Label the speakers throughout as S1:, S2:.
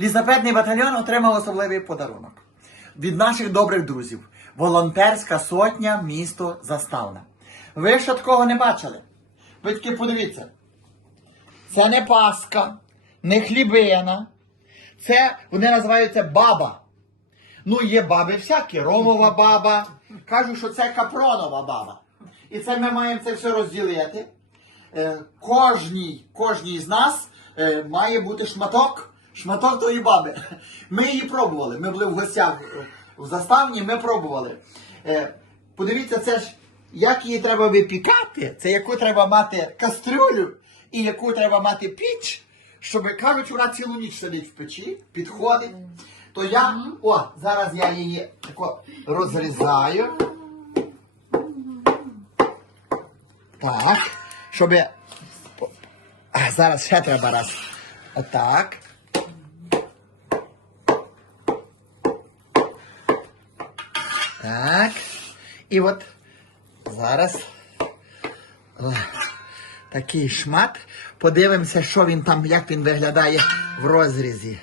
S1: Лісапедний батальйон отримав особливий подарунок від наших добрих друзів. Волонтерська сотня місто Заставна. Ви ще такого не бачили? Ви тільки подивіться. Це не паска, не хлібина. Це вони називаються баба. Ну, є баби всякі, ромова баба. Кажуть, що це капронова баба. І це ми маємо це все розділити. Е, кожній, кожній з нас е, має бути шматок, шматок тої баби. Ми її пробували. Ми були в гостях в заставні, ми пробували. Е, подивіться, це ж як її треба випікати, це яку треба мати кастрюлю і яку треба мати піч, щоб кажуть, вона цілу ніч сидить в печі, підходить. То я, о, зараз я її тако розрізаю. Так, щоб. А, зараз ще треба раз. Отак. Так. І от зараз о, такий шмат. Подивимося, що він там, як він виглядає в розрізі.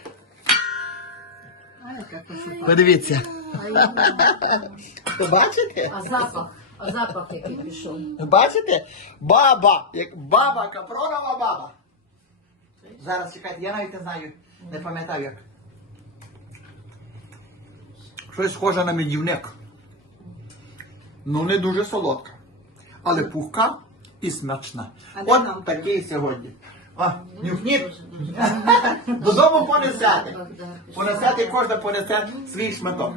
S1: Подивіться. Бачите?
S2: А запах, а запах який пішов.
S1: Бачите? Баба! Як баба, капронова баба. Зараз чекайте, я навіть не знаю, не пам'ятаю як. Щось схоже на медівник. Ну, не дуже солодка. Але пухка і смачна. От такий сьогодні. А, нюхніть. Додому понесете. Понесете, кожна понесе свій шматок.